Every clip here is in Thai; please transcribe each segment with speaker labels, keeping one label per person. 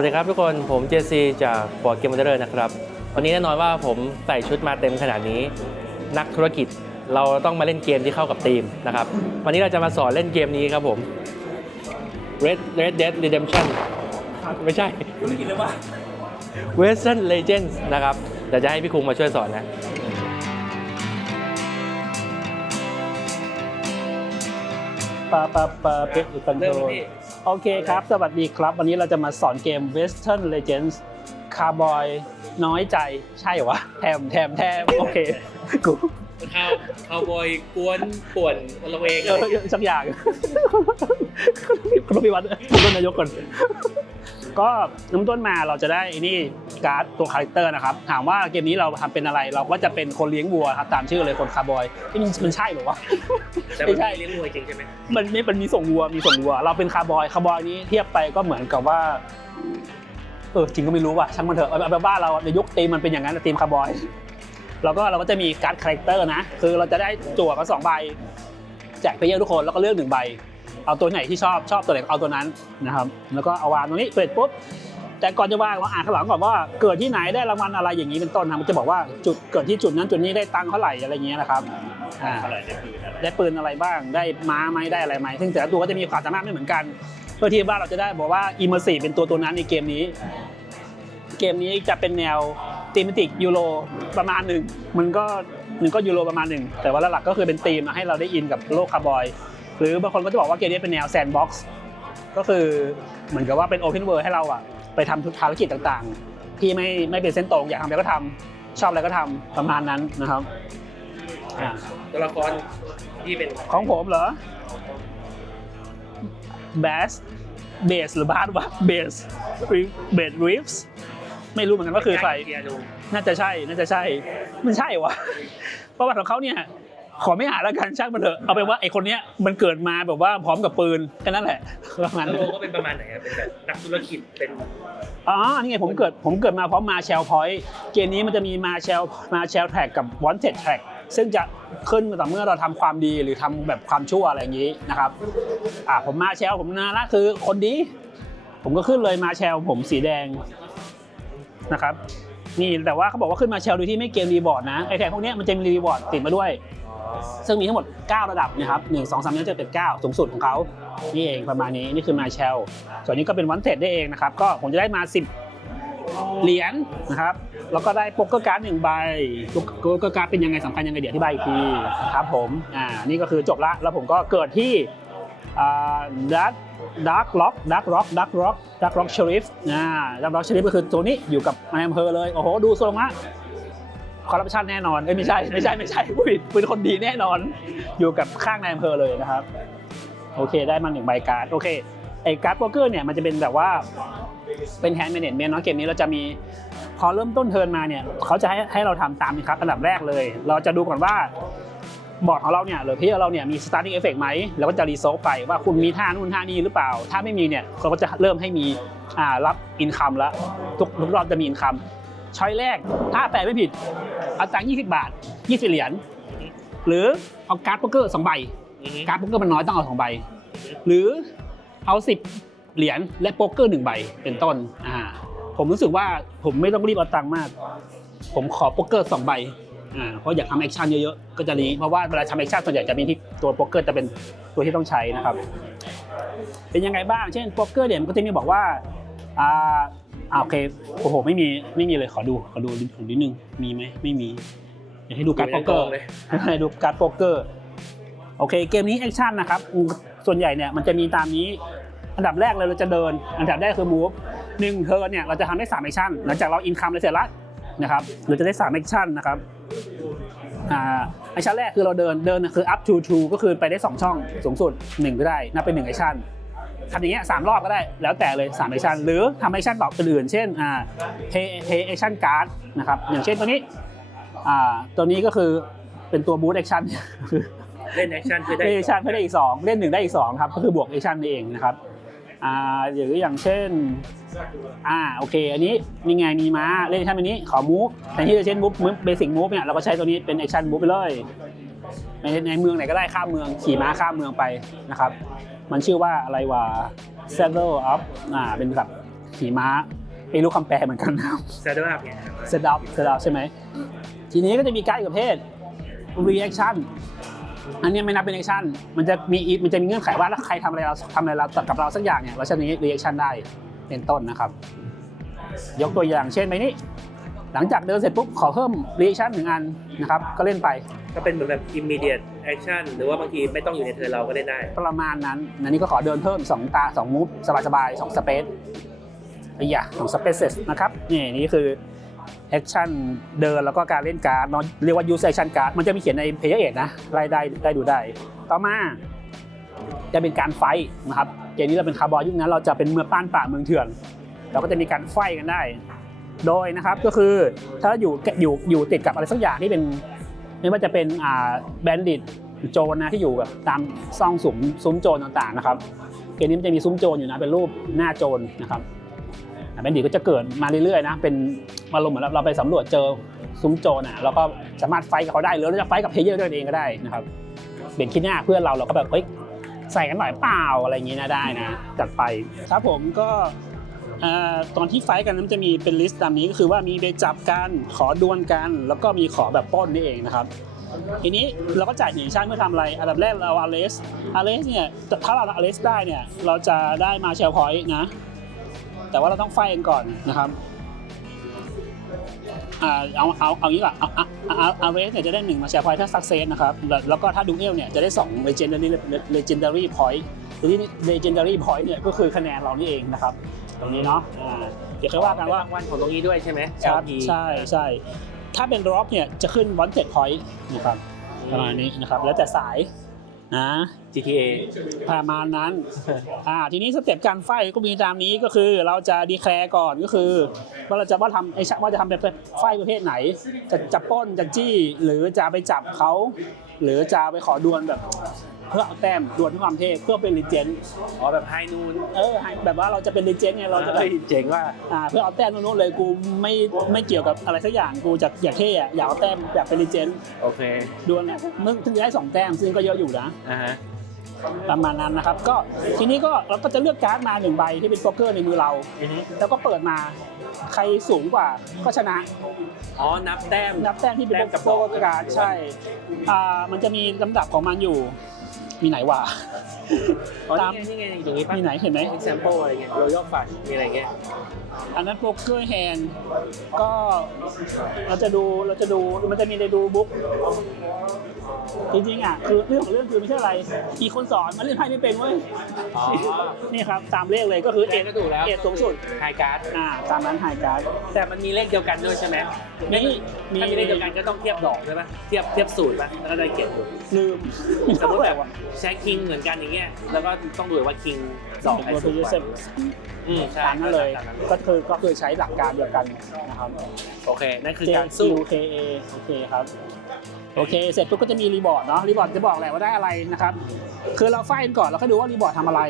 Speaker 1: วัสดีครับทุกคนผมเจซีจากบอร์ดเกมมอเตอร์นะครับวันนี้แน่นอนว่าผมใส่ชุดมาเต็มขนาดนี้ นักธุรกิจเราต้องมาเล่นเกมที่เข้ากับธีมนะครับ วันนี้เราจะมาสอนเล่นเกมนี้ครับผม Red Red Dead Redemption ไม่ใช่
Speaker 2: ธุรกิจเลยว่า
Speaker 1: Western Legends นะครับเดี๋ยวจะให้พี่คุงมาช่วยสอนนะ
Speaker 2: ปาปาปาเป็นอนโท
Speaker 1: เริ่
Speaker 2: ร
Speaker 1: ม
Speaker 2: ล
Speaker 1: พี่
Speaker 2: โอเคครับ สวัสดีครับ วันนี้เราจะมาสอนเกม Western Legends คาร์บอยน้อยใจใช่เหรอวะแถมแถมแถมโอเคกู
Speaker 1: ข้าวข้าวบอยกวนป่วนละเวง
Speaker 2: เออสักอย่างคุณพิวัตรคุณต้นนายกก่อน ก็น้ำต้นมาเราจะได้ไอ้นี่ การ์ดตัวคาแรคเตอร์นะครับถามว่าเกมนี้เราทำเป็นอะไร เราก็จะเป็นคนเลี้ยงวัวครับตามชื่อเลยคนคาร์บอยเอ้ยมันมันใช่เหรอวะ
Speaker 1: แต่
Speaker 2: ไม่
Speaker 1: มัน
Speaker 2: ใช่
Speaker 1: เลี้ยงวัวจริงใช่ไหม
Speaker 2: มันไม่มันมีส่งวัวมีส่งวัว เราเป็นคาร์บอยคาร์บอยนี้เทียบไปก็เหมือนกับว่าเออจริงก็ไม่รู้ว่ะช่างมันเถอะเอาเอาบ้านเราในยุคตีมมันเป็นอย่างนั้นตีมคาร์บอยแล้วก็เราก็จะมีการ์ดคาแรคเตอร์นะ คือเราจะได้จั่วมาสองใบแจกเพลเยอร์ทุกคนแล้วก็เลือกหนึ่งใบ เอาตัวไหนที่ชอบชอบตัวไหนก็เอาตัวนั้นนะครับ แล้วก็เอาวางตรงนี้เสร็จปุ๊บ แต่ก่อนจะวางเราอ่านข้างหลังก่อนว่าเกิดที่ไหนได้รางวัลอะไรอย่างนี้เป็นต้นนะมันจะบอกว่าจุดเกิดที่จุดนั้นจุดนี้ได้ตังค์เท่าไหร่อะไรอย่างเงี้ยนะครับอ่าได้ปืนอะไรบ้างได้ม้าไหมได้อะไรไหมซึ่งแต่ละตัวก็จะมีความสามารถไม่เหมือนกันเพื่อที่ว่าเราจะได้บอกว่าอิมเมอร์ซีเป็นตัวตัวนั้นในเกมนี้ เกมนี้จะเป็นแนวตีมติกยูโรประมาณหนึ่งมันก็หนึ่งก็ยูโรประมาณหนึ่งแต่ว่าหลักๆก็คือเป็นธีมให้เราได้อินกับโลกคาร์บอยหรือบางคนก็จะบอกว่าเกมนี้เป็นแนวแซนด์บ็อกซ์ก็คือเหมือนกับว่าเป็นโอเพนเวิร์ให้เราอะ ไปทำทุกภารกิจต่างๆ ที่ไม่ไม่เป็นเส้นตรงอยากทำอะไรก็ทำชอบอะไรก็ทำประมาณนั้นนะครับอ่า
Speaker 1: ตัวละครที่เป็น
Speaker 2: ของผมเหรอ b a s เบสหรือบาสวะเบสเบสริฟส์ไม่รู้เหมือนกันว่าคือใคร
Speaker 1: เกียร์ดู
Speaker 2: น่าจะใช่น่าจะใช่ มันใช่วะประวัติของเขาเนี่ย ขอไม่อ่านแล้วกันช่างมันเถอะเอาไปนว่าไอคนเนี้ยมันเกิดมาแบบว่าพร้อมกับปืนแค่นั้นแหละประมาณ
Speaker 1: แล้ว
Speaker 2: นั้น
Speaker 1: โลก็เป็นประมาณไหนครับเป็นแบบนักธุรกิจเป็น
Speaker 2: อ๋อ นี่ไงผมเกิดผมเกิดมาพร้อมมาแชลพอยต์เกมนี้มันจะมีมาแชลมาแชลแท็กกับวอนเต็ดแท็กซึ่งจะขึ้นต่อเมื่อเราทำความดีหรือทำแบบความชั่วอะไรอย่างนี้นะครับอ่าผมมาแชลผมนาละคือคนดี ผมก็ขึ้นเลยมาแชลผมสีแดงนะครับ นี่แต่ว่าเขาบอกว่าขึ้นมาแชลโดยที่ไม่เกมรีบอร์ดนะไอแท็กพวกเนี้ยมันจะมีรีบอร์ดติดมาด้วย ซึ่งมีทั้งหมด 9 ระดับนะครับ1 2 3 4 7 8 9 สูงสุดของเขานี่เองประมาณนี้นี่คือมาแชลส่วนนี้ก็เป็นวันเท d ได้เองนะครับ ก็ผมจะได้มา 10 เหรียญนะครับ แล้วก็ได้โป๊กเกอร์การ์ดหนึ่งใบโป๊กเกอร์การ์ดเป็นยังไงสำคัญยังไงเดี๋ยวอธิบายอีกทีครับผมอ่านี่ก็คือจบละแล้วผมก็เกิดที่ดักดักล็อกดักล็อกดักล็อกดักล็อกเชอริฟอ่าดักล็อกเชอริฟก็คือตัวนี้อยู่กับนายอำเภอเลย โอ้โห ดูทรงละ คอร์รัปชันแน่นอน เอ้ยไม่ใช่ไม่ใช่ไม่ใช่ผู้ผิดเป็นคนดีแน่นอน อยู่กับข้างนายอำเภอเลยนะครับ โอเคได้มาหนึ่งใบการ์ดโอเคไอ้การ์ดโป๊กเกอร์เนี่ยมันจะเป็นแบบว่าเป็นแฮนด์แมเนจเมนต์เนาะเกมนี้เราจะมีพอเริ่มต้นเทิร์นมาเนี่ยเขาจะให้ให้เราทำตามนี้ครับอันดับแรกเลย เราจะดูก่อนว่าบอร์ดของเราเนี่ยหรือพี่เราเนี่ยมี starting effect ไหมแล้วก็จะรีโซฟไปว่าคุณมีท่านู่นท่านี้หรือเปล่า ถ้าไม่มีเนี่ยเขาก็จะเริ่มให้มีอ่ารับอินคัมแล้วทุกทุกรอบจะมีอินคัม ช้อยแรก ถ้าแปลไม่ผิด เอาตังค์20บาท20เหรียญหรือเอาการ์ดโป๊กเกอร์สองใบ การ์ดโป๊กเกอร์มันน้อยต้องเอาสองใบ หรือเอา10เหรียญและโป๊กเกอร์หนึ่งใบเป็นต้นอ่าผมรู้สึกว่าผมไม่ต้องรีบเอาตังค์มาก ผมขอโป๊กเกอร์สองใบอ่าเพราะอยากทำแอคชั่นเยอะๆ ก็จะนี้เพราะว่าเวลาทำแอคชั่นส่วนใหญ่จะมีที่ตัวโป๊กเกอร์จะเป็นตัวที่ต้องใช้นะครับ เป็นยังไงบ้าง เช่นโป๊กเกอร์เนี่ยมันก็จะมีบอกว่าอ่า อ่าโอเคโอ้โหไม่มีไม่มีเลยขอดูขอดูขอดูนิดนึงมีไหมไม่มีอยากให้ดูการ์ดโป๊กเกอร์
Speaker 1: เลย
Speaker 2: ให้ดูการ์ดโป๊กเกอร์โอเคเกมนี้แอคชั่นนะครับอืมส่วนใหญ่เนี่ยมันจะมีตามนี้ อันดับแรกเลยเราจะเดิน อันดับแรกคือ move หนึ่งเทิร์นเนี่ยเราจะทำได้3แอคชั่นหลังจากเราอินคัมเลยเสร็จแล้วนะครับเราจะได้3แอคชั่นนะครับอ่าแอคชั่นแรกคือเราเดินเดินคือ up to two ก็คือไปได้ 2 ช่องสูงสุด 1 ก็ได้นับเป็น1แอคชั่น ทำอย่างเงี้ยสามรอบก็ได้แล้วแต่เลย3แอคชั่นหรือทำแอคชั่นแบบอื่นๆเช่นอ่า pay pay action card นะครับอย่างเช่นตัวนี้อ่าตัวนี้ก็คือเป็นตัว boost action
Speaker 1: เล่นแอคชั่นเพื่อได้
Speaker 2: เล่นแอคชั่นเพื่อได้อีกสองเล่นหนึ่งได้อีกสองครับก็คือบวกแอคชั่นนี่เองนะครับอ่าหรืออย่างเช่นอ่าโอเค อันนี้มีไงมีม้าเล่นแอคชั่นอันนี้ขอมูฟแทนที่จะเช่นมูฟเบสิกมูฟเนี่ยเราก็ใช้ตัวนี้เป็นแอคชั่นมูฟไปเลยในในเมืองไหนก็ได้ข้ามเมืองขี่ม้าข้ามเมืองไปนะครับ มันชื่อว่าอะไรวะ saddle up อ่าเป็นแบบขี่ม้าไม่รู้คำแปลเหมือนกันนะครับ
Speaker 1: เซตอัพเนี่ย
Speaker 2: เซตอัพเซตอัพใช่ไหมทีนี้ก็จะมีการดอีกประเภท reaction อันเนี้ยไม่นับเป็น action มันจะมีอีกมันจะมีเงื่อนไขว่าถ้าใครทำอะไรเราทำอะไรเรากับเราสักอย่างเนี่ยเราจะนี้ reaction ได้เป็นต้นนะครับ ยกตัวอย่างเช่นไปนี้ หลังจากเดินเสร็จปุ๊บขอเพิ่ม reaction หนึ่งอันนะครับก็เล่นไป
Speaker 1: ก็เป็นเหมือนแบบ immediate action หรือว่าบางทีไม่ต้องอยู่ในเทิร์นเราก็เล่นได้
Speaker 2: ประมาณนั้นอันนี้ก็ขอเดินเพิ่ม 2 ตา 2 มูฟสบายๆ2สเปซไอ้ยะสองสเปซนะครับนี่นี่คือแอคชั่นเดินแล้วก็การเล่นการ์ดเนาะเรียกว่า use action card มันจะมีเขียนใน player aid นะรายได้ได้ดูได้ ต่อมาจะเป็นการไฟท์นะครับเกมนี้เราเป็นคาร์บอยยุคนั้นเราจะเป็นเมืองป้านป่าเมืองเถื่อน เราก็จะมีการไฟท์กันได้ โดยนะครับก็คือถ้าอยู่อยู่อยู่ติดกับอะไรสักอย่างที่เป็นไม่ว่าจะเป็นอ่าแบนดิตโจรนะที่อยู่แบบตามซ่องสุมซุ้มโจรต่างๆนะครับเกมนี้มันจะมีซุ้มโจรอยู่นะเป็นรูปหน้าโจรนะครับแบนดิตก็จะเกิดมาเรื่อยๆนะเป็นอารมณ์เหมือนเราไปสำรวจเจอซุ้มโจรอะเราก็สามารถไฟกับเขาได้หรือเราจะไฟกับเพลเยอร์ด้วยเองก็ได้นะครับเปลี่ยนคิดหน้าเพื่อนเราเราก็แบบเฮ้ยใส่กันหน่อยเปล่าอะไรอย่างงี้นะได้นะจัดไปครับผมก็ ตอนที่ไฟกันนั้นจะมีเป็นลิสต์ตามนี้ก็คือว่ามีไปจับกัน ขอดวลกัน แล้วก็มีขอแบบป้นนี่เองนะครับทีนี้เราก็จ่ายหนึ่งชั้นเพื่อทำอะไร อันดับแรกเราอาเลสอาเลสเนี่ยถ้าเราอาเลสได้เนี่ยเราจะได้มาเชลพอยต์นะ แต่ว่าเราต้องไฟกันก่อนนะครับอ่าเอาเอาเอางี้ก่อนเอาเอาเอาเลสเนี่ยจะได้หนึ่งมาเชลพอยต์ถ้าสักเซสนะครับ แล้วก็ถ้าดูเอลเนี่ยจะได้สอง legendary legendary point ทีนี้ legendary point เนี่ยก็คือคะแนนเรานี่เองนะครับ ตรงนี้เนาะอ่าเดี๋ยวค่อยว่ากันว่า
Speaker 1: รางวัลของตรงนี้ด้วยใช่ไหม
Speaker 2: ครับ
Speaker 1: LP
Speaker 2: ใช่ใช่ถ้าเป็นร็อกเนี่ยจะขึ้นวันเจ็ดพอยต์นะครับประมาณนี้นะครับ แล้วแต่สายนะ
Speaker 1: GTA
Speaker 2: ประมาณนั้น อ่า ทีนี้สเต็ปการไฟท์ก็มีตามนี้ก็คือเราจะดีแคลร์ก่อนก็คือ ว่าเราจะว่าทำไอ้ชะว่าจะทำเป็นไฟท์ประเภทไหน จะจะปล้นจะจี้ หรือจะไปจับเขา หรือจะไปขอดวลแบบ เพื่อเอาแต้มดวลที่ความเทพเพื่อเป็นรีเจน
Speaker 1: อ๋อแบบไฮนูน
Speaker 2: เออให้แบบว่าเราจะเป็นรีเจนไงเราจะแบบ
Speaker 1: เจ๋งว่า
Speaker 2: อ่าเพื่อเอาแต้มนู้นๆเลยกูไม่ไม่เกี่ยวกับอะไรสักอย่างกูจะอยากเท่อะอยากเอาแต้มอยากเป็นลีเจนด์
Speaker 1: โอเค
Speaker 2: ดวลเนี่ยมึงถึงจะได้สองแต้มซึ่งก็เยอะอยู่นะ
Speaker 1: อ่าฮะ
Speaker 2: ประมาณนั้นนะครับ ก็ทีนี้ก็เราก็จะเลือกการ์ดมาหนึ่งใบที่เป็นโป๊กเกอร์ในมือเรา
Speaker 1: อือฮึ
Speaker 2: แล้วก็เปิดมาใครสูงกว่าก็ชนะ
Speaker 1: อ๋อนับแต้ม
Speaker 2: นับแต้มที่เป็น
Speaker 1: แต้มกับ
Speaker 2: โป๊กเกอร์การ์ดใช่อ่ามันจะมีลำดับของมันอยู่ มีไหนวะ
Speaker 1: อ๋อ
Speaker 2: ตาม
Speaker 1: นี่ไงนี่ไงตรงนี้ป่ะ
Speaker 2: มีไหนเห็นไหม
Speaker 1: example อะไรเงี้ย royal flush มีอะไรเงี้ย
Speaker 2: อันนั้นโป๊กเกอร์แฮนด์ก็เราจะดูเราจะดูมันจะมีในดูบุ๊กจริงๆอะคือเรื่องของเรื่องคือไม่ใช่อะไรมีคนสอนมันเล่นไพ่ไม่เป็นเว้ย
Speaker 1: อ๋อ
Speaker 2: นี่ครับตามเลขเลยก็คือเอ
Speaker 1: เอ็
Speaker 2: ด
Speaker 1: ก็ถูกแล้ว
Speaker 2: เอ็ดสูงสุด
Speaker 1: ไฮการ์ด
Speaker 2: อ่าตามนั้นไฮการ์ด
Speaker 1: แต่มันมีเลขเดียวกันด้วยใช่ไหม
Speaker 2: มีมี
Speaker 1: ถ้ามีเลขเดียวกันก็ต้องเทียบดอกใช่ปะเทียบเทียบสูตรปะแล้วก็ได้เก็บถูก
Speaker 2: ลืม
Speaker 1: สมมติแบบใช้คิงเหมือนกันอย่างเงี้ยแล้วก็ต้องดูว่าคิงดอกใคร
Speaker 2: ตัว
Speaker 1: สูง
Speaker 2: ยู
Speaker 1: กว่า
Speaker 2: เซฟ
Speaker 1: อืมใช่
Speaker 2: ตามนั้นเลย
Speaker 1: ตามนั้น
Speaker 2: ก็คือก็คือใช้หลักการเดียวกันนะครับ
Speaker 1: โอเค นั่นคือ
Speaker 2: J
Speaker 1: การ
Speaker 2: Q
Speaker 1: สู้
Speaker 2: K A โอเคครับ โอเค เสร็จปุ๊บก็จะมีรีบอร์ดเนาะ รีบอร์ดจะบอกแหละว่าได้อะไรนะครับ คือเราไฟล์ก่อนเราก็ดูว่ารีบอร์ดทำอะไร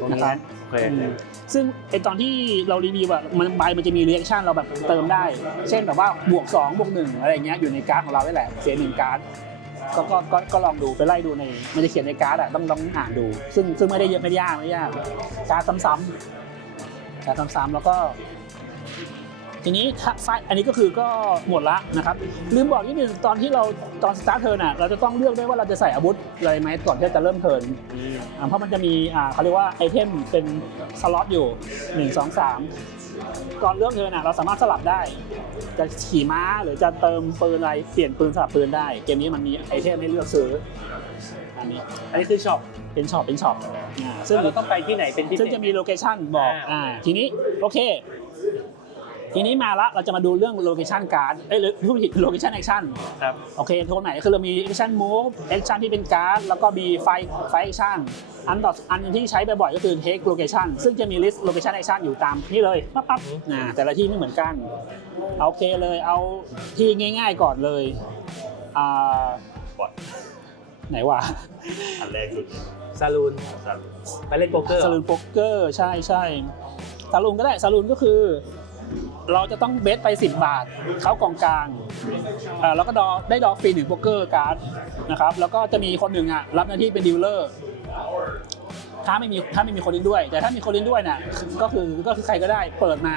Speaker 1: ตรงนี้
Speaker 2: นะครับ
Speaker 1: โอเค
Speaker 2: อืมซึ่งไอตอนที่เรารีวิวอะมันใบมันจะมีเรีแอคชั่นเราแบบเติมได้ เช่นแบบว่าบวก2บวก1อะไรอย่างเงี้ยอยู่ในการ์ดของเราได้แหละเสียหนึ่งการ์ดก็ก็ก็ก็ลองดูไปไล่ดูในมันจะเขียนในการ์ดอะต้องต้องอ่านดู ซึ่งซึ่งไม่ได้เยอะไม่ได้ยากไม่ได้ยากการ์ดซ้ำๆ การ์ดซ้ำๆแล้วก็ ทีนี้ถ้าไฟอันนี้ก็คือก็หมดละนะครับลืมบอกนิดนึงตอนที่เราตอนสตาร์ทเทิร์นอะเราจะต้องเลือกด้วยว่าเราจะใส่อาวุธอะไรไหมก่อนที่จะเริ่มเทิร์น
Speaker 1: อืม
Speaker 2: อ่าเพราะมันจะมีอ่าเขาเรียกว่าไอเทมเป็นสล็อตอยู่1 2 3ก่อนเลือกเทิร์นอะเราสามารถสลับได้ จะขี่ม้าหรือจะเติมปืนอะไรเปลี่ยนปืนสลับปืนได้ เกมนี้มันมีไอเทมให้เลือกซื้ออันนี้
Speaker 1: อันนี้คือช็อป
Speaker 2: เป็นช็อปเป็นช็อปอ่าซึ่
Speaker 1: ซึ่
Speaker 2: ง
Speaker 1: งเราต้องไปที่ไหนเป็นพิเศ
Speaker 2: ซึ่ง
Speaker 1: ษ
Speaker 2: จะมีโลเคชันบอก
Speaker 1: อ่า
Speaker 2: อ่าทีนี้โอเค ทีนี้มาละเราจะมาดูเรื่องโลเคชันการ์ดเอ้ยหรือผู้ผิดโลเคชันแอคชั่น
Speaker 1: ครับ
Speaker 2: โอเคโทนไหนคือเรามีแอคชั่นมูฟแอคชั่นที่เป็นการ์ดแล้วก็มีไฟไฟแอคชั่นอันต่ออันที่ใช้บ่อยๆก็คือเทคโลเคชันซึ่งจะมีลิสต์โลเคชันแอคชั่นอยู่ตามนี่เลยปั๊บปั๊บอ่าแต่ละที่ไม่เหมือนกันโอเคเลยเอาที่ง่าย ๆก่อนเลยอ่าไหนวะ
Speaker 3: อันแรกสุด
Speaker 1: ซาลูน
Speaker 3: ครับ
Speaker 1: ไปเล่นโป๊กเกอร์
Speaker 2: ซาลูนโป๊กเกอร์ใช่ใช่ซาลูนก็ได้ซาลูนก็คือ เราจะต้องเบสไป 10 บาท เข้ากองกลางอ่าแล้วก็ดอได้ดอฟรีหนึ่งโป๊กเกอร์การ์ดนะครับแล้วก็จะมีคนหนึ่งอะรับหน้าที่เป็นดีลเลอร์ถ้าไม่มีถ้าไม่มีคนเล่นด้วย แต่ถ้ามีคนเล่นด้วยน่ะก็คือก็คือใครก็ได้เปิดมา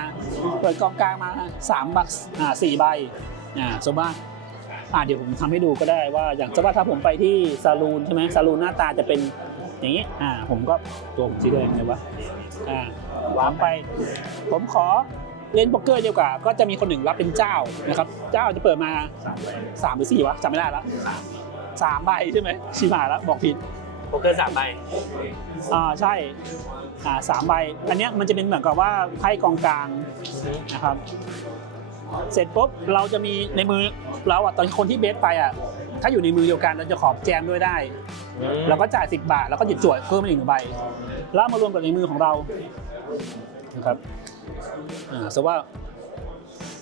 Speaker 2: เปิดกองกลางมาสามบักอ่าสี่ใบอ่าสมมติว่าอ่าเดี๋ยวผมทำให้ดูก็ได้ว่าอย่างสมมติว่าถ้าผมไปที่ซาลูนใช่ไหมซาลูนหน้าตาจะเป็น อย่างนี้อ่าผมก็ตัวผมชี้เลยไงวะอ่าวางไป ผมขอเล่นโป๊กเกอร์เดียวกับก็จะมีคนหนึ่งรับเป็นเจ้านะครับ เจ้าจะเปิดมาสามหรือสี่วะจำไม่ได้แล้วสามใบใช่ไหมชิมาแล้วบอกผิด
Speaker 1: โป๊กเกอร์สามใบ
Speaker 2: อ่าใช่อ่าสามใบ อันเนี้ยมันจะเป็นเหมือนกับว่าไพ่กองกลางนะครับ เสร็จปุ๊บเราจะมีในมือเราอะตอนคนที่เบสไปอะถ้าอยู่ในมือเดียวกันเราจะขอบแจมด้วยได้เราก็จ่าย 10 บาท แล้วก็หยิบจวดเพิ่มมาอีกหนึ่งใบแล้วเอามารวมกับในมือของเรานะครับอ่าสมมติว่า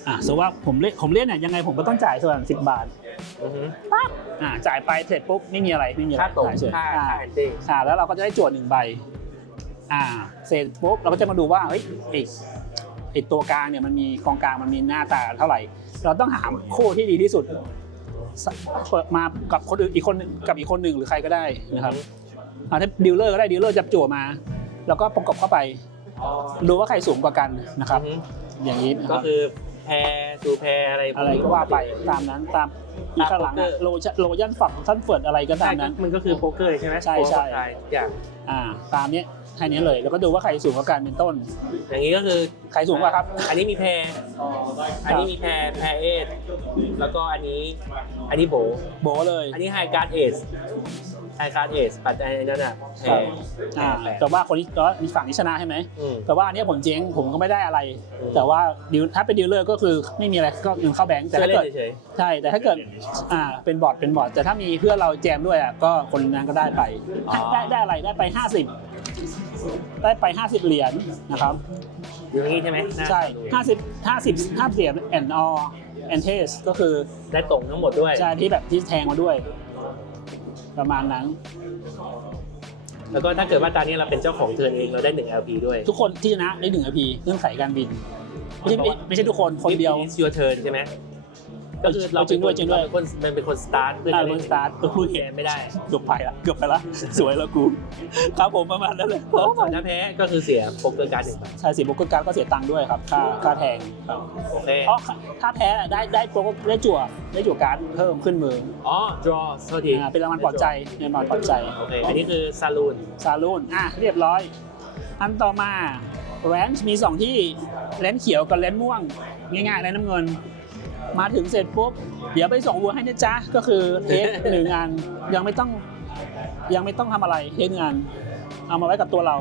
Speaker 2: อ่าสมมติว่าผมเล่นผมเล่นเนี่ยยังไงผมก็ต้องจ่ายส่วน10บาทอ่าจ่ายไปเสร็จปุ๊บไม่มีอะไรไม่มีอะไร
Speaker 1: ค่าตก
Speaker 2: จ่ายเฉย
Speaker 1: ค่า
Speaker 2: อ่า
Speaker 1: ค่าแอนตี้
Speaker 2: อ่าแล้วเราก็จะได้จวดหนึ่งใบอ่าเสร็จปุ๊บเราก็จะมาดูว่าเฮ้ยไอ้ ไอ้ตัวกลางเนี่ยมันมีกองกลางมันมีหน้าตาเท่าไหร่ เราต้องหาคู่ที่ดีที่สุดสเปิดมากับคนอื่นอีกคนหนึ่งกับอีกคนหนึ่งหรือใครก็ได้นะครับอ่าถ้าดีลเลอร์ก็ได้ดีลเลอร์จับจั่วมา แล้วก็ประกบเข้าไปดูว่าใครสูงกว่ากันนะครับ อย่างนี้นะค
Speaker 1: ก็
Speaker 2: รับ
Speaker 1: คือแพรดูแพรอะไรพว
Speaker 2: อะไรก็ว่าไปตามนั้นตามอีกข้างหลังอะโลโลยันฝักท่านเฟิร์ดอะไรก็
Speaker 1: ใช่
Speaker 2: ตามนั้น
Speaker 1: มันก็คือโป๊กเกอร์ใช่ไหม
Speaker 2: ใช่ใช่
Speaker 1: โป๊กเกอร์ทุกอย่าง
Speaker 2: อ่าตามเนี้ย แค่นี้เลย แล้วก็ดูว่าใครสูงกว่ากันเป็นต้น
Speaker 1: อย่างนี้ก็คือ
Speaker 2: ใครสูงกว่าครับ
Speaker 1: อันนี้มีแพรอันนี้มีแพรแพรเอสแล้วก็อันนี้อันนี้โบ
Speaker 2: โบเลย
Speaker 1: อันนี้ไฮการ์ดเอสไฮการ์ดเอสปัจจัยนั้นอะแพร
Speaker 2: อ่า
Speaker 1: แพร
Speaker 2: แต่ว่าคนที่แต่ว่ามีฝั่งที่ชนะใช่ไหม
Speaker 1: อืม
Speaker 2: แต่ว่าอันเนี้ยผมเจ๊งผมก็ไม่ได้อะไร
Speaker 1: อืม
Speaker 2: แต่ว่าดิวถ้าเป็นดีลเลอร์ก็คือไม่มีอะไรก็เงินเข้าแบงค์แต่
Speaker 1: เชื่อ
Speaker 2: ถ้า
Speaker 1: เล่
Speaker 2: เกิด
Speaker 1: นเฉย
Speaker 2: ใช่แต่ถ้าเกิดอ่าเป็นบอร์ดเป็นบอร์ดแต่ถ้ามีเพื่อนเราแจมด้วยอะก็คนนั้นก็ได้ไปได้ได้อะไรได้ไป 50 ได้ไป 50 เหรียญนะครับ
Speaker 1: ๆอยู่อย่างนี้ใช่ไหมน่า
Speaker 2: ใช่
Speaker 1: ดู
Speaker 2: 50 50 50เหรียญแอนออแอนเทสก็คือ
Speaker 1: ได้ตรงทั้งหมดด้วย
Speaker 2: ใช่ที่แบบที่แทงมาด้วย ประมาณนั้น
Speaker 1: แล้วก็ถ้าเกิดว่าตอนนี้เราเป็นเจ้าของเทิร์นเองเราได้หนึ่ง LP ด้วย
Speaker 2: ทุกคนที่ชนะได้หนึ่งอพีเงื่อนไขการบิน ไม่ใช่ไม่ไม่ใช่ทุกคนคนเดียว
Speaker 1: It's your turn ใช่ไหม ก็คือเรา
Speaker 2: จริงด้วยจริงด้วย
Speaker 1: เป็นคนมันเป็นคนสตาร์ทเพื่อ
Speaker 2: อ่า
Speaker 1: จะ
Speaker 2: เริ่
Speaker 1: เล่
Speaker 2: ม
Speaker 1: น
Speaker 2: สตาร์ทเออพูด
Speaker 1: แก
Speaker 2: เห็น
Speaker 1: ไม่ได้
Speaker 2: เกือบไปละเกือบไปละสวยแล้วกูครับผมประมาณนั้นเลย
Speaker 1: ส่วนถ้าแพ้ก็คือเสียโป๊กเกอร์การ์ดหนึ่งใบ
Speaker 2: ใช่สิบุกเกอร์การดก็เสียตังค์ด้วยครับค่าค่าแทงครับ
Speaker 1: โอเค
Speaker 2: เพราะถ้าแพ้ได้ได้โปรได้จั่วได้จั่วการ์ดเพิ่มขึ้นมือ
Speaker 1: อ๋อ draw โทษที
Speaker 2: อ่าเป็นรางวัลปลอบใจเป็นรางวัลปลอบใจ
Speaker 1: โอเคอันนี้คือซาลูน
Speaker 2: ซาลูนอะเรียบร้อย อันต่อมาแรนช์มี 2 ที่แรนช์เขียวกับแรนช์ม่วงง่ายๆแรนช์น้ำเงิน มาถึงเสร็จปุ๊บ เดี๋ยวไปส่งวัวให้นะจ๊ะ ก็คือเทสหนึ่งอันยังไม่ต้องยังไม่ต้องทำอะไรเทสหนึ่งอันเอามาไว้กับตัวเรา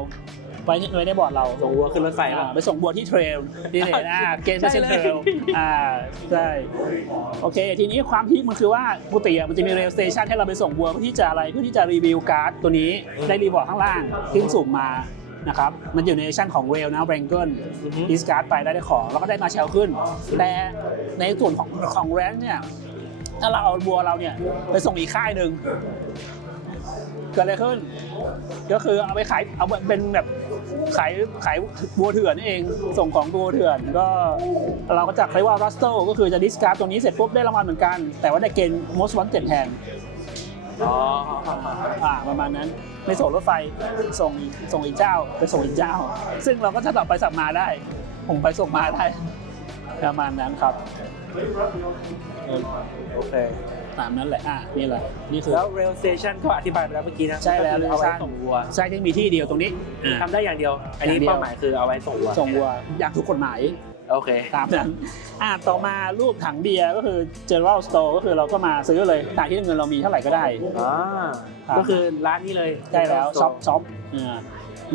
Speaker 2: ไว้ไว้ในบอร์ดเรา
Speaker 1: ส่งวัวขึ้นรถไฟ
Speaker 2: อ่า
Speaker 1: ป่ะ
Speaker 2: ไปส่งบัวที่เทรลนี่เลยอ่าเกมไม่ใช่เทรลอ่าใช่โอเค ทีนี้ความพีคมันคือว่าปกติอะมันจะมีเรลสเตชันให้เราไปส่งบัวเพื่อที่จะอะไรเพื่อที่จะรีวิวการ์ดตัวนี้ได้รีบอร์ดข้างล่างที่สุ่มมา นะครับ มันอยู่ในชั้นของเรลนะแรงเกิล
Speaker 1: อือฮึ
Speaker 2: ดิสการ์ดไปได้ได้ของ แล้วก็ได้มาเชลขึ้น แต่ในส่วนของของแรนเนี่ยถ้าเราเอาบัวเราเนี่ยไปส่งอีกค่ายหนึ่งเกิดอะไรขึ้น ก็คือเอาไปขายเอาเป็นแบบขายขายบัวเถื่อนเองส่งของบัวเถื่อน ก็เราก็จะเรียกว่ารัสโตก็คือจะดิสการ์ดตรงนี้เสร็จปุ๊บได้รางวัลเหมือนกัน แต่ว่าได้เกณฑ์ most wanted แทน
Speaker 1: อ๋อ
Speaker 2: อ่าประมาณนั้น ไม่ส่งรถไฟส่งส่งอีกเจ้าไปส่งอีกเจ้า ซึ่งเราก็จะต่อไปสับมาได้ ผมไปส่งมาได้ประมาณนั้นครับ
Speaker 1: โอเค
Speaker 2: ตามนั้นแหละอ่านี่แหละนี่คือ
Speaker 1: แล้ว rail station ก็อธิบายไปแล้วเมื่อกี้นะ
Speaker 2: ใช่แล้ว
Speaker 1: ก็คือเอาไว้
Speaker 2: rail station
Speaker 1: ส่งวัว
Speaker 2: ใช่ที่มีที่เดียวตรงนี้อ่า
Speaker 1: ทำได้อย่างเดียว อันนี้
Speaker 2: อย่างเดียว
Speaker 1: เป้าหมายคือเอาไว้ส่งวัว
Speaker 2: ส่งวัวอย่างถูกกฎหมาย
Speaker 1: โอเค
Speaker 2: ตามนั้นอ่าต่อมารูปถังเบียร์ก็คือ general store ก็คือเราก็มาซื้อเลยต่างที่เงินเรามีเท่าไหร่ก็ได้
Speaker 1: อ่า
Speaker 2: ครับ
Speaker 1: ก็คือร้านนี้เลย
Speaker 2: ได้แล้วช็อปช็อปอ่า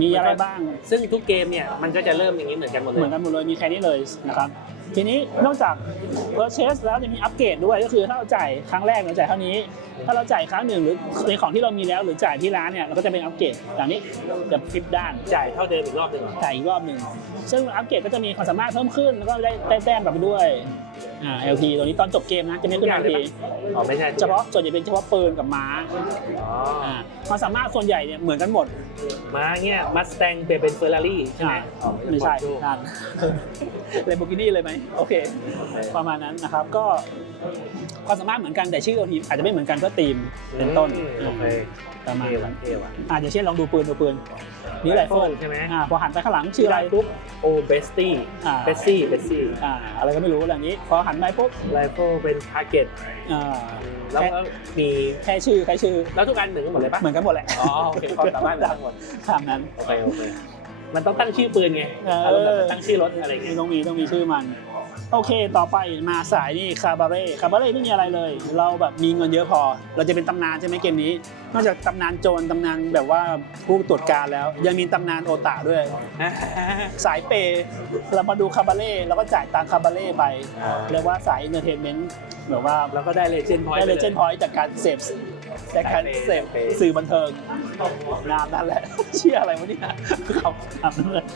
Speaker 2: มีอะไรบ้าง
Speaker 1: ซึ่งทุกเกมเนี่ยมันก็จะเริ่มอย่างนี้เหมือนกันหมดเล
Speaker 2: เหมือยนกันหมดเลยมีแค่นี้เลยนะครับ ทีนี้นอกจาก purchase แล้วจะมีอัปเกรดด้วยก็คือถ้าเราจ่ายครั้งแรกเราจ่ายเท่านี้ ถ้าเราจ่ายครั้งหนึ่งหรือในของที่เรามีแล้วหรือจ่ายที่ร้านเนี่ยเราก็จะเป็นอัปเกรดอย่างนี้จะฟลิปด้าน
Speaker 1: จ่ายเท่าเดิมอีกรอบหนึ่งเหรอ
Speaker 2: จ่ายอีกรอบหนึ่งซึ่งอัปเกรดก็จะมีความสามารถเพิ่มขึ้นแล้วก็ได้ได้แต้มกลับไปด้วยอ่า LT ตัวนี้ตอนจบเกมนะจะไม่ขึ้น LT
Speaker 1: อ๋อไม่ใช่
Speaker 2: เฉพาะส่วนใหญ่เป็นเฉพาะปืนกับม้า
Speaker 1: อ๋อ
Speaker 2: อ่าความสามารถส่วนใหญ่เนี่ยเหมือนกันหมด
Speaker 1: มาเนี่ยมัสแตงเปลี่ยนเป็นเฟอร์รารี่ใช่ไหม
Speaker 2: อ่าไม่ใช่นั่นเลมโบกินี่เลยไหมโอเค ประมาณนั้นนะครับก็ ความสามารถเหมือนกันแต่ชื่อทีมอาจจะไม่เหมือนกันเพื่อทีมเป็นต้น
Speaker 1: โอเค
Speaker 2: ประมาณ
Speaker 1: เท่
Speaker 2: นั้
Speaker 1: ว่ะ
Speaker 2: น
Speaker 1: เท่ว่ะ
Speaker 2: อ่าอย่างเช่นลองดูปืนดูปืนนี่ไรเฟิล
Speaker 1: ใช่ไหม
Speaker 2: อ่าพอหันไปข้างหลังชื่ออะไร
Speaker 1: ปุ๊บโอเบสตี้
Speaker 2: อ่า
Speaker 1: เบสซี่เบสซี่
Speaker 2: อ่าอะไรก็ไม่รู้อะไรอย่างนี้พอหันไปปุ๊บ
Speaker 1: ไรเฟิลเป็นทาร์เก็ต
Speaker 2: อ่า
Speaker 1: แล้วก็มี
Speaker 2: แค่ชื่อแค่ชื่อ
Speaker 1: แล้วทุกอันเหมือนกันหมดเลยปะ
Speaker 2: เหมือนกันหมดแหละ
Speaker 1: อ๋อโอเคความสามารถเหมือนกันหมด
Speaker 2: ตามนั้น
Speaker 1: โอเคโอเคมันต้องตั้งชื่อปืนไง
Speaker 2: เออ
Speaker 1: อารมณ์แบบตั้งชื่อรถอะไรเงี้ย
Speaker 2: ต้องมีต้องมีชื่อมัน โอเค ต่อไปมาสายนี่คาบาเร่คาบาเร่ไม่มีอะไรเลย เราแบบมีเงินเยอะพอ เราจะเป็นตำนานใช่ไหมเกมนี้ นอกจากตำนานโจรตำนานแบบว่าผู้ตรวจการแล้ว ยังมีตำนานโอตาด้วย สายเปย์เรามาดูคาบาเร่เราก็จ่ายตังคาบาเร่ไปเรียกว่าสายเอนเตอร์เทนเมนต์แบบว่า
Speaker 1: แล้วก็ได้เลเจนด์พอยต์
Speaker 2: ได้เลเจนด์พอยต์จากการเสพจากการเสพ
Speaker 1: สายเปย์
Speaker 2: สื่อบันเทิงนามนั่นแหละ เชื่ออะไรวะเนี่ยครับนามนั่นแหละ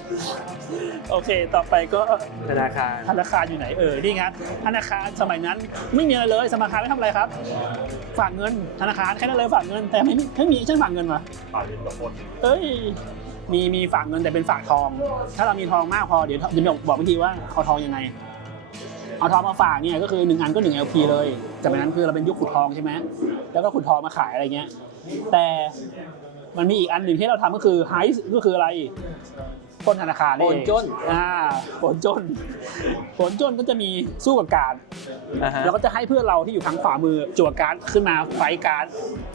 Speaker 2: โอเค ต่อไปก็
Speaker 1: ธนาคาร
Speaker 2: ธนาคารอยู่ไหนเออนี่ครับธนาคารสมัยนั้นไม่มีอะไรเลยธนาคารไม่ทำอะไรครับ ฝากเงินธนาคารแค่นั้นเลยฝากเงิน แต่ไม่มีไม่มีเช่นฝากเงินวะเอ้ยมีมีฝากเงินแต่เป็นฝากทอง ถ้าเรามีทองมากพอเดี๋ยวเดี๋ยวบอกวิธีว่าเอาทองยังไง เอาทองมาฝากเนี่ยก็คือหนึ่งอันก็หนึ่ง LP เลยจากนั้นคือเราเป็นยุคขุดทองใช่ไหมแล้วก็ขุดทองมาขายอะไรเงี้ย แต่มันมีอีกอันหนึ่งที่เราทำก็คือไฮก็คืออะไรปล้นธนาคาร
Speaker 1: โอนจน
Speaker 2: อ่าปล้นจนปล้นจนก็จะมีสู้กับการด
Speaker 1: อ่าฮะ
Speaker 2: แล้วก็จะให้เพื่อนเราที่อยู่ทางขวามือจั่วการ์ดขึ้นมาไฟท์การ์ด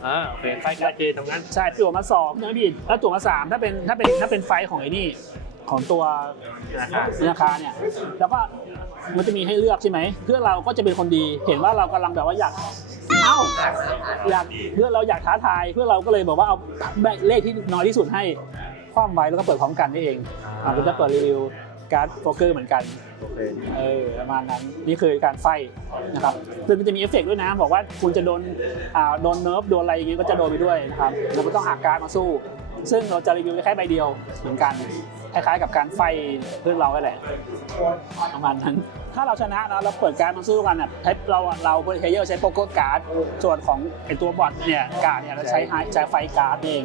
Speaker 1: อ่าโอเคไฟการ์ดคือทำงาน
Speaker 2: ใช่จั่วมาสองนะพี่แล้วจั่วมาสามถ้าเป็นถ้าเป็นถ้าเป็นไฟท์ของไอ้นี่ของตัว
Speaker 1: ธนาคาร
Speaker 2: ธนาคารเนี่ยแล้วก็ มันจะมีให้เลือกใช่ไหม เพื่อนเราก็จะเป็นคนดี เห็นว่าเรากำลังแบบว่าอยากเอ้าอยากเพื่อนเราอยากท้าทายเพื่อนเราก็เลยบอกว่าเอาเลขที่น้อยที่สุดให้คว่ำไว้แล้วก็เปิดพร้อมกันนี่เองอ่าเราจะเปิดรีวิวการ์ดโป๊กเกอร์เหมือนกัน
Speaker 1: โอเค
Speaker 2: เออประมาณนั้นนี่คือการไฟนะครับซึ่งมันจะมีเอฟเฟกต์ด้วยนะ บอกว่าคุณจะโดนอ่าโดนเนิร์ฟโดนอะไรอย่างงี้ก็จะโดนไปด้วยนะครับเราก็ต้องหาการดมาสู้ ซึ่งเราจะรีวิวแค่ใบเดียวเหมือนกัน คล้ายๆกับการไฟเพื่อนเราแหละประมาณนั้น ถ้าเราชนะนะเราเปิดการดมาสู้กันอะใช้เราเราเพลเยอร์ใช้โปเกการ์ดส่วนของไอตัวบอทเนี่ยการ์ดเนี่ยเราใช้ไฮใช้ไฟการ์ดเอง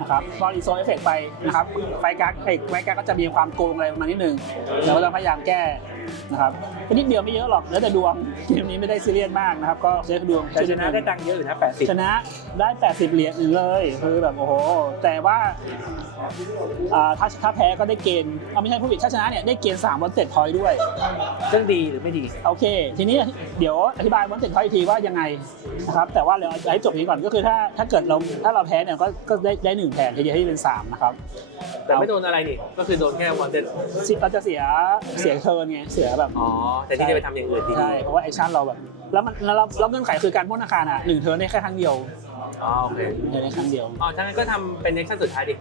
Speaker 2: นะครับพอรีโซเอฟเฟกไปนะครับ ไฟการ์ดไอไฟการ์ดก็จะมีความโกงอะไรประมาณนิดนึงเราก็ต้องพยายามแก้นะครับก็นิดเดียวไม่เยอะหรอกแล้วแต่ดวงเกมนี้ไม่ได้ซีเรียสมากนะครับ ก็ใช้ดวงใช้
Speaker 1: ชนะได้ตังค์เยอะอยู่นะแปดสิบ
Speaker 2: ชนะได้ 80 เหรียญหนึ่งเลยคือแบบโอ้โห แต่ว่าอ่าถ้าถ้าแพ้ก็ได้เกณฑ์เอาไม่ใช่ผู้ผิดถ้าชนะเนี่ยได้เกณฑ์3วันเต็ดพอยด้วย
Speaker 1: ซึ่งดีหรือไม่ดี
Speaker 2: โอเค ทีนี้เดี๋ยวอธิบายวันเต็ดพอยอีกทีว่ายังไงนะครับแต่ว่าเราเอาให้จบนี้ก่อนก็คือถ้าถ้าเกิดเราถ้าเราแพ้เนี่ยก็ก็ได้ได้หนึ่งแผนทีเดียวที่เป็นสามนะครับ
Speaker 1: แต่ไม่โดนอะไรนี่ก็คือโดนแค่วอนเด็ด
Speaker 2: สิเราจะเสียเสียเทิร์นไงเสียแบบ
Speaker 1: อ๋อแต่ที่จะไปทำอย่างอื่นดี
Speaker 2: ใช่เพราะว่าแอคชั่นเราแบบแล้วมันแล้วเราแล้วเงื่อนไขคือการปล้นอาคารอะหนึ่งเทิร์นได้แค่ครั้งเดียว
Speaker 1: อ๋อโอเค
Speaker 2: เดียวได้ครั้งเดียว
Speaker 1: อ๋อทั้างนั้นก็ทำเป็นแอคชั่นสุดท้ายดิ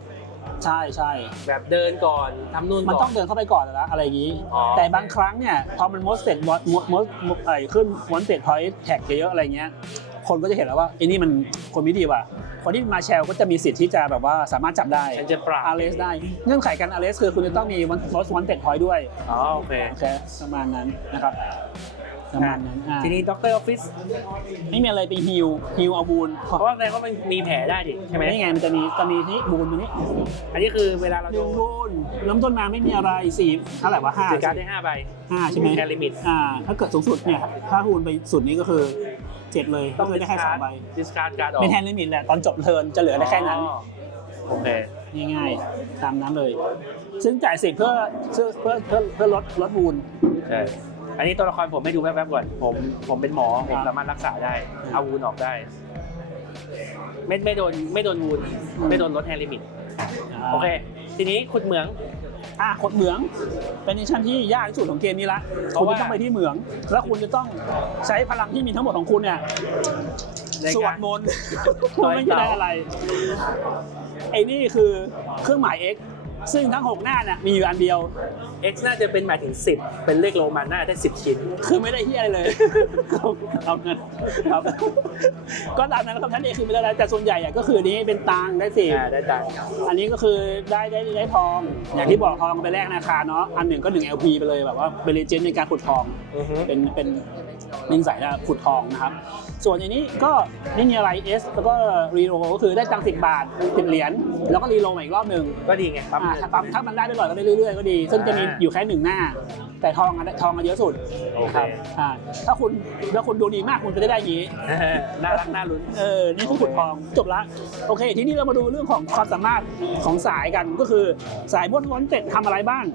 Speaker 2: ใช่ใช่
Speaker 1: แบบเดินก่อนทำนู่น
Speaker 2: มัน
Speaker 1: ก่
Speaker 2: ต้
Speaker 1: อ
Speaker 2: อนงเดินเข้าไปก่อนนะอะไรอย่างนี้
Speaker 1: อ๋อ
Speaker 2: แต่บางครั้งเนี่ยพอมันมดเสร็จมดมดมดมดไอ้ขึ้นวันเสร็จพอยแท็กเยอะๆอะไรเงี้ยคนก็จะเห็นแล้วว่าไอ้นี่มันคนไม่ดีว่ะ คนที่มาแชร์ก็จะมีสิทธิ์ที่จะแบบว่าสามารถจับได้
Speaker 1: ฉันจะปราบ
Speaker 2: อาร์เรสได้ เงื่อนไขการอาร์เรสคือคุณจะต้องมีวันมดวันเสร็จพอยด้วย
Speaker 1: อ๋อโอเค
Speaker 2: โอเคประมาณนั้นนะครับประมาณนั้นอ่า
Speaker 1: ทีนี้ด็อกเตอร์ออฟฟิศ
Speaker 2: ไม่มีอะไรไปฮิวฮิวเอาบูน
Speaker 1: เพราะว่าแสดงว่ามันมีแผลได้ดิใช่ไหม
Speaker 2: นี่ไงมันจะมีจะมีที่บูนตรงนี้
Speaker 1: อันนี้คือเวลาเรา
Speaker 2: ห
Speaker 1: โด
Speaker 2: นึ่ง
Speaker 1: น
Speaker 2: บูนเริ่มต้นมาไม่มีอะไรสี่เท่าไหร่วะห้า
Speaker 1: ถือการ์ดได้ห้าใบ
Speaker 2: ห้าใช่ไหม
Speaker 1: แค่ลิมิต
Speaker 2: อ่าถ้าเกิดสูงสุดเนี่ยถ้าคูณไปสุดนี้ก็คือ เจ็ดเลยก็คือได้แค่สามใบ
Speaker 1: ดิสการ์ดการ์ดออก
Speaker 2: เป็นแทนลิมิตแหละตอนจบเทิร์นจะเหลือได้แค่นั้น
Speaker 1: อ๋อโอเค
Speaker 2: ง่ายๆ ตามนั้นเลย ซึ่งจ่ายสิทธิ์เพื่อเพื่อเพื่อเพื่อเพื่อลดลดบูน
Speaker 1: ใช่อันนี้ตัวละครผมให้ดูแวบๆก่อนผมผมเป็นหมอผมสามารถรักษาได้เอาวูนออกได้ ไม่ไม่โดนไม่โดนวูนไม่โดนลดแฮร์ลิมิตโอเค ทีนี้ขุดเหมือง
Speaker 2: อะขดเหมืองเป็นมิชชั่นที่ยากที่สุดของเกมนี้ละ
Speaker 1: เพ
Speaker 2: คุณ
Speaker 1: ราะว่า
Speaker 2: จะต้องไปที่เหมือง แล้วคุณจะต้องใช้พลังที่มีทั้งหมดของคุณเนี่ย
Speaker 1: ใน
Speaker 2: สว
Speaker 1: กา
Speaker 2: ด
Speaker 1: ร
Speaker 2: มนต์คุณไม่จะได้อะไรไอ้นี่คือเครื่องหมาย X ซึ่งทั้งหกหน้าเนี่ยมีอยู่อันเดียว
Speaker 1: X น่าจะเป็นหมายถึง 10 เป็นเลขโรมันน่าจะได้10 ชิ้น
Speaker 2: คือไม่ได้ที่อะไรเลยเอาเงินครับ ก็ตามนั้นครับท่านเองคือไม่ได้อะไรแต่ส่วนใหญ่อะก็คือนี้เป็นตังค์ได้สิ
Speaker 1: อ่าได้ตังค์
Speaker 2: อันนี้ก็คือได้ได้ได้ทอง อย่างที่บอกทองไปแลกธนาคารเนาะอันหนึ่งก็หนึ่ง LP ไปเลยแบบว่าเป็นเลเจนด์ในการขุดทอง
Speaker 1: อือฮึ
Speaker 2: เป็นเป็น นิงใส่นะขุดทองนะครับ ส่วนอันนี้ก็ไม่มีอะไร S แล้วก็รีโลก็คือได้ตังค์สิบบาทสิบเหรียญแล้วก็รีโลมาอีกรอบหนึ่ง
Speaker 1: ก็ดีไงปั๊ม
Speaker 2: อ่า
Speaker 1: เงิน
Speaker 2: ถ้าปั๊มถ้ามันได้ตลอดก็ได้เรื่อยๆก็ดี ซึ่งจะมี
Speaker 1: อ่า
Speaker 2: อยู่แค่หนึ่งหน้าแแต่ทองอะทองอะเยอะสุด
Speaker 1: โอเค
Speaker 2: ครับอ่าถ้าคุณถ้าคุณดูดีมากคุณจะได้ได้อย่างนี้
Speaker 1: น่ารักน่าลุ้น
Speaker 2: เออ นี่คือขุดทองจบละ โอเค ทีนี้เรามาดูเรื่องของความสามารถของสายกันก็คือสายมดมอนเต็ดทำอะไรบ้าง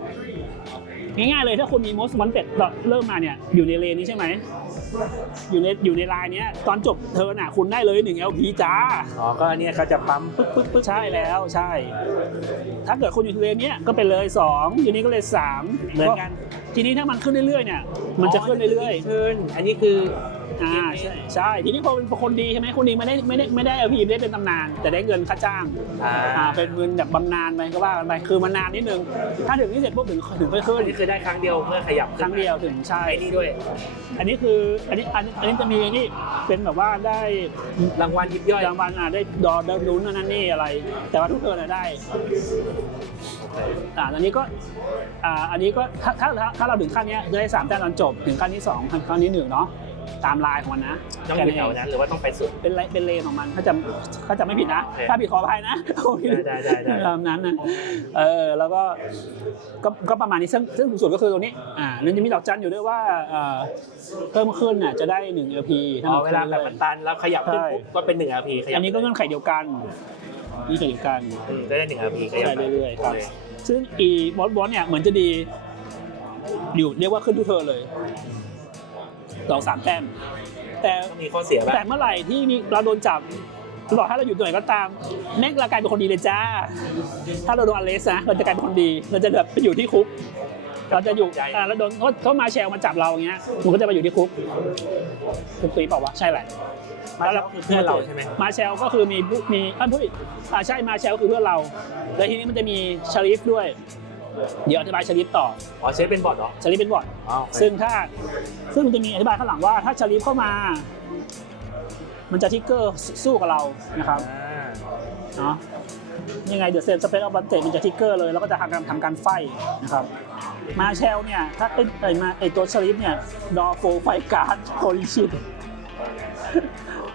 Speaker 2: ง่ายๆเลยถ้าคุณมีมดมอนเต็ดเริ่มมาเนี่ยอยู่ในเลนนี้ใช่ไหม อยู่ในอยู่ในลายเนี้ยตอนจบเทิร์นอะคุณได้เลย1 LP จ้า
Speaker 1: อ๋อก็เนี่ยเขาจะปั๊มปึ๊กปึ๊กปึ๊ก
Speaker 2: ใช่แล้วใช่ ถ้าเกิดคุณอยู่เลนเนี้ยก็เป็นเลย2อยู่นี้ก็เลย3
Speaker 1: เหมือนกัน
Speaker 2: ทีนี้ถ้ามันขึ้นเรื่อยๆเนี่ยมันจะขึ้นเรื่อยๆ
Speaker 1: ขึ้น อันนี้คือ
Speaker 2: อ่าใช่ใช่ทีนี้พอเป็นคนดีใช่ไหมคนดีไม่ได้ไม่ได้ไม่ได้เอาพีไม่ได้เป็นตำนาน แต่ได้เงินค่าจ้าง
Speaker 1: อ่า
Speaker 2: อ่าเป็นเงินแบบบำนาญไปก็ว่ากันไปคือมันนานนิดนึง ถ้าถึงนี่เสร็จปุ๊บถึงถึงไปขึ้น
Speaker 1: อันนี้คือได้ครั้งเดียวเมื่อขยับ
Speaker 2: ครั้งเดียวถึงใช่
Speaker 1: ไอ้นี่ด้วย
Speaker 2: อันนี้คืออันนี้อันนี้อันนี้จะมีนี่เป็นแบบว่าได้
Speaker 1: รางวัลยิบย่อย
Speaker 2: รางวัลอะได้ดอได้ลุ้นอันนั้นนี่อะไร แต่ว่าทุกเทิร์นอะได้อ่าอันนี้ก็อ่าอันนี้ก็ถ้าถ้าถ้าถ้าเราถึงขั้นเนี้ยจะได้สามแต้มตอนจบ ถึงขั้นที่สองขั้นที่หนึ่งเนาะ ตามลายของมันนะ
Speaker 1: ต้องอ
Speaker 2: แค่
Speaker 1: ยู่แถวนั้นหรือว่าต้องไปสุด
Speaker 2: เป็นเลเป็นเลนของมันถ้าจะถ้าจะไม่ผิดนะ
Speaker 1: โอเค
Speaker 2: ถ้าผิดขออภัยนะ
Speaker 1: ได้ได้ได้
Speaker 2: ตามนั้นนะเออแล้วก็ก็ก็ประมาณนี้ซึ่งซึ่งสูงสุดก็คือตรงนี้อ่าแล้วจะมีดอกจันอยู่ด้วยว่าเอ่อเพิ่มขึ้นน่ะจะได้1 LP ถ้
Speaker 1: อ๋อ
Speaker 2: มัน
Speaker 1: เวลาแบบมันตันแล้วขยับขึ้นปุ๊บก็เป็น1 RP ขยับ
Speaker 2: อันนี้ก็เงื่อนไขเดียวกันนี่เดียวกัน
Speaker 1: อืมก็ได้1 RP ขยับ
Speaker 2: ใช่เรื่อยๆครับซึ่งอีบอสบอสเนี่ยเหมือนจะดี อยู่เรียกว่าขึ้นทุกเทอร์เลย สองสามแต้มแต่
Speaker 1: มีข้อเสียบ้าง
Speaker 2: แต่เมื่อไหร่ที่มีเราโดนจับบอกถ้าเราอยู่ตรงไหนก็ตาม แม่งเรากลายเป็นคนดีเลยจ้า ถ้าเราโดนอเลสนะเราจะกลายเป็นคนดีเราจะแบบไปอยู่ที่คุกเราจะอยู่อ่าแล้วโดนเขาเขามาแชลมาจับเราอย่างเงี้ยมันก็จะไปอยู่ที่คุกคุกตีเปล่าวะใช่แหละ
Speaker 1: มาแล้วคือเพื่อนเราใช่ไหม
Speaker 2: มาแชลก็คือมีผู้มีอ่าผู้อ่าใช่มาแชลคือเพื่อนเราแล้วทีนี้มันจะมีชาริฟด้วย เดี๋ยวอธิบายชาริฟต่อ
Speaker 1: อ๋อเชฟเป็นบอทเหรอ
Speaker 2: ชาริฟเป็นบอร์ด
Speaker 1: อ๋อ
Speaker 2: ซึ่งถ้าซึ่งมันจะมีอธิบายข้างหลังว่า ถ้าชาริฟเข้ามา มันจะทริกเกอร์สู้กับเรานะครับ
Speaker 1: อ่า
Speaker 2: เนาะยังไงเดี๋ยวเซนสเปซออฟบัตเตมันจะทริกเกอร์เลยแล้วก็จะทำการทำการไฟนะครับ มาแชลเนี่ย ถ้าไอ้ไอ้มาไอ้ตัวชาริฟเนี่ย ดอโฟไฟการ์ดโคลิชิต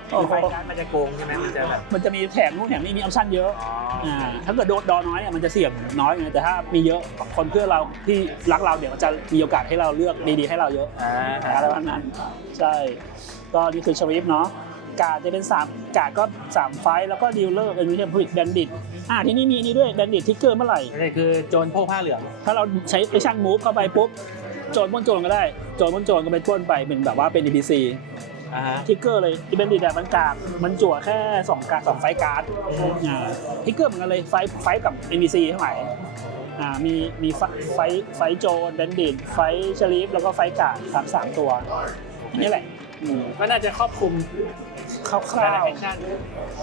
Speaker 1: คือไฟการดมันจะโกงใช่ไหมมันจะแบบ
Speaker 2: มันจะมีแถมนู่นแถมนี่มีออปชั่นเยอะ
Speaker 1: อ๋อ
Speaker 2: อ่าถ้าเกิดโดนดอน้อยเนี่ยมันจะเสี่ยงน้อยไงแต่ถ้ามีเยอะคนเพื่อนเราที่รักเราเดี๋ยวมันจะมีโอกาสให้เราเลือกดีๆให้เราเยอะ
Speaker 1: อ่า
Speaker 2: อะไรประมาณนั้นใช่ก็นี่คือชวิฟเนาะกาดจะเป็น3กาดก็3ไฟท์แล้วก็ดีลเลอร์เป็นวิธีผลิตแบนดิตอ่าที่นี่มีนี่ด้วยแบนดิตทิกเกอร์เมื่อไหร่
Speaker 1: นี่คือโจรพวกผ้าเหลือง
Speaker 2: ถ้าเราใช้ไอชั่นมูฟเข้าไปปุ๊บโจรปล้นโจรก็ได้ โจรปล้นโจรก็ไปปล้นไปเป็นแบบว่าเป็น NPC
Speaker 1: อ่าฮะ
Speaker 2: ทิกเกอร์เลยอีแบนดิตอะมันกาดมันจั่วแค่2การด2ไฟท์การ์ดอ่าทิกเกอร์เหมือนกันเลยไฟท์ไฟท์กับ NPC ทั้งหลายอ่ามีมีไฟไฟท์ไฟท์โจรแบนดิตไฟท์ชลีฟแล้วก็ไฟท์การ์ดสามสามตัวอันนี่แหละอืม
Speaker 1: ก็น่าจะครอบคลุม
Speaker 2: คร่าว
Speaker 1: หลาย
Speaker 2: ๆ
Speaker 1: แอคชั่น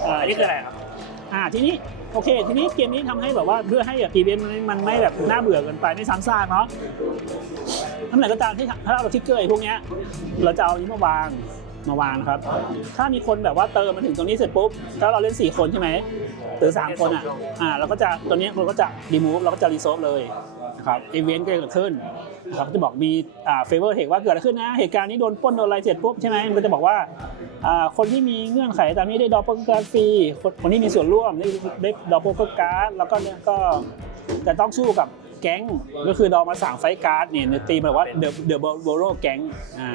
Speaker 2: อ่า
Speaker 1: อันนี้คืออะไรครับ
Speaker 2: อ่าทีนี้โอเค ทีนี้เกมนี้ทำให้แบบว่าเพื่อให้แบบอีเวนต์มันไม่แบบน่าเบื่อเกินไปไม่ซ้ำซากเนาะนั่นแหละก็ตามที่ถ้าเราทิกเกอร์ไอ้พวกเนี้ยเราจะเอาอันนี้มาวาง มาวางนะครับ ถ้ามีคนแบบว่าเติมมาถึงตรงนี้เสร็จปุ๊บถ้าเราเล่น 4 คนใช่ไหมหรือ 3 คนอะอ่าเราก็จะตัวนี้คนก็จะรีมูฟเราก็จะรีโซฟเลยนะครับอีเวนต์ก็จะเกิดขึ้นนะครับจะบอกมีอ่าเฟเวอร์เทคว่าเกิดอะไรขึ้นนะ เหตุการณ์นี้โดนป้นโดนอะไรเสร็จปุ๊บใช่ไหมมันก็จะบอกว่าอ่าคนที่มีเงื่อนไขตามนี้ได้ดอปเปอร์การ์ดฟรีคนคนที่มีส่วนร่วมได้ได้ดอปเปอร์การ์ดแล้วก็เนี่ยก็จะต้องสู้กับ แก๊งก็คือดอมาสั่งไฟท์การ์ดเนี่ยในตีมแบบว่าเดอะเดอะโบโรแก๊งอ่า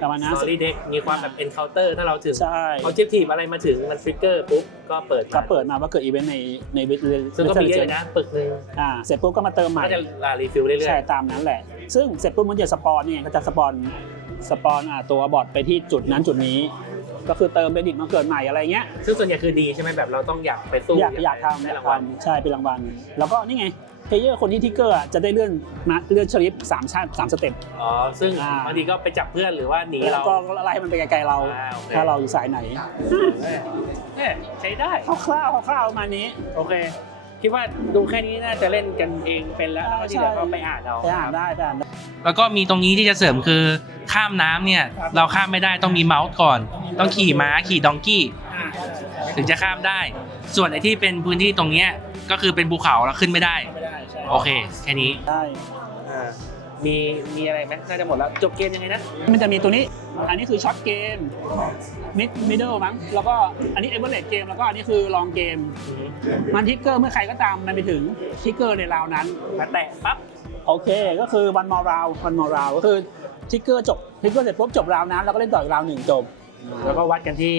Speaker 2: ประมาณ
Speaker 1: ส
Speaker 2: นั้น
Speaker 1: ตอรี่เด็กมีความแบบ encounter ถ้าเราถึง
Speaker 2: ใช่
Speaker 1: เขาจิบทีบอะไรมาถึงมันฟลิกเกอร์ปุ๊บก็เปิด
Speaker 2: ก็เปิดมาว่าเกิดอีเวนต์ในในเวทเล
Speaker 1: ซึ่งก็มีเยอะเลยนะปึกหนึ่ง
Speaker 2: อ่าเสร็จปุ๊บก็มาเติมใหม่
Speaker 1: ก็จะลารีฟิลเรื่อย
Speaker 2: ใช่ตามนั้นแหละ ซึ่งเสร็จปุ๊บมันจะสปอนเนี่ยก็จะสปอนสปอนอ่าตัวบอทไปที่จุดนั้นจุดนี้ ก็คือเติมเบดิตมาเกิดใหม่อะไรเงี้ย
Speaker 1: ๆซึ่งส่วนใหญ่คือดีใช่ไหมแบบเราต้องอยากไปสู้
Speaker 2: อยากอยากทำ
Speaker 1: ได้
Speaker 2: อยาก
Speaker 1: รางวัล
Speaker 2: ทำใช่เป็นรางวัลแล้วก็นี่ไงเพลเยอร์คนที่ทิกเกอร์อะจะได้เลื่อนมาเลื่อนชลิปสามชาติสามสเต็ป
Speaker 1: อ๋อซึ่ง
Speaker 2: อ่า
Speaker 1: บางทีก็ไปจับเพื่อนหรือว่าหนี
Speaker 2: แล้ว
Speaker 1: เรา
Speaker 2: ก็ไล่ให้มันไปไกลๆเรา
Speaker 1: อ่าโอเค
Speaker 2: ถ้าเราอยู่สายไหน
Speaker 1: เอ๊ะใช้ได้
Speaker 2: คร่าวๆคร่าวๆประมาณนี้
Speaker 1: โอเค คิดว่าดูแค่นี้น่าจะเล่นกันเองเป็นแล้วแล้วก็ที่เหลือก็ไปอ่านเอา
Speaker 2: ไปอ่านได้ไปอ่านได้
Speaker 3: แล้วก็มีตรงนี้ที่จะเสริมคือข้ามน้ำเนี่ย
Speaker 2: ครับ
Speaker 3: เราข้ามไม่ได้ต้องมีเมาส์ก่อน ต้องขี่ม้าขี่ดองกี้
Speaker 2: อ่า
Speaker 3: ถึงจะข้ามได้ ส่วนไอ้ที่เป็นพื้นที่ตรงเนี้ยก็คือเป็นภูเขาแล้วขึ้นไม่ได้
Speaker 2: ไม่ได้ใช่
Speaker 3: โอเค แค่นี้
Speaker 2: ได้
Speaker 1: อ่า มีมีอะไรไหมน่าจะหมดแล้ว จบเกมยังไงนะ
Speaker 2: มันจะมีตัวนี้ อันนี้คือช็อตเกม มิดมิดเดิลมั้ง แล้วก็อันนี้เอเวอร์เรเกม แล้วก็อันนี้คือลองเกม มันทิกเกอร์เมื่อใครก็ตามมันไปถึงทิกเกอร์ในราวนั้น
Speaker 1: มาแตะปั๊บ
Speaker 2: โอเค ก็คือวันมอราววันมอราวก็คือทิกเกอร์จบทิกเกอร์เสร็จปุ๊บจบราวนั้น แล้วก็เล่นต่ออีกราวหนึ่งจบ
Speaker 3: แล้วก็วัดกันที่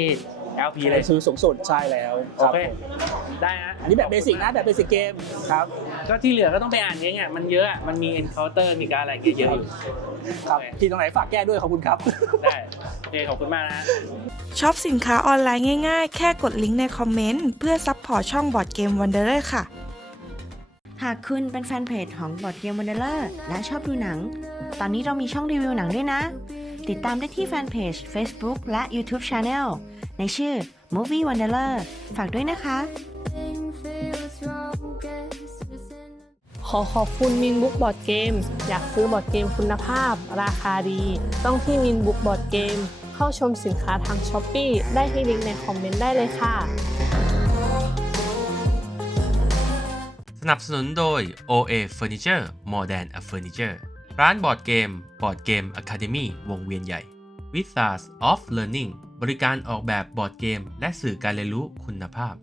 Speaker 3: LP เลย
Speaker 2: คือสูงสุดใช่แล้วค
Speaker 3: โอ
Speaker 2: รับ
Speaker 3: เคได้ฮะ
Speaker 2: อันนี้แบบเบสิกนะแบบเบสิกเกมครับ
Speaker 3: ก็ที่เหลือก็ต้องไปอ่านเองอะมันเยอะอะมันมี encounter มีการอะไรเยอะอยู่
Speaker 2: ครับที่ตรงไหนฝากแก้ด้วยขอบคุณครับ
Speaker 3: ได้โอเคขอบคุณมากนะฮะ
Speaker 4: ช็อปสินค้าออนไลน์ง่ายๆ แค่กดลิงก์ในคอมเมนต์ เพื่อซัพพอร์ตช่องบอร์ดเกมวันเดอร์ค่ะ
Speaker 5: หากคุณเป็นแฟนเพจของบอดเกม w วันเดอร์และชอบดูหนัง ตอนนี้เรามีช่องรีวิวหนังด้วยนะ ติดตามได้ที่แฟนเพจ Facebook และ YouTube Channel ในชื่อ Movie Wanderer ฝากด้วยนะคะ
Speaker 6: ขอขอบคุณมินบุ๊กบอร์ดเกมอยากซื้อบอร์ดเกมคุณภาพ ราคาดี ต้องที่มินบุ๊กบอร์ดเกมเข้าชมสินค้าทางช้อปปีได้ที่ลิงก์ในคอมเมนต์ได้เลยค่ะ
Speaker 3: สนับสนุนโดย OA Furniture More Than a Furniture ร้านบอร์ดเกมบอร์ดเกม Academy วงเวียนใหญ่ w i z a r s of Learning บริการออกแบบบอร์ดเกม และสื่อการเรียนรู้คุณภาพ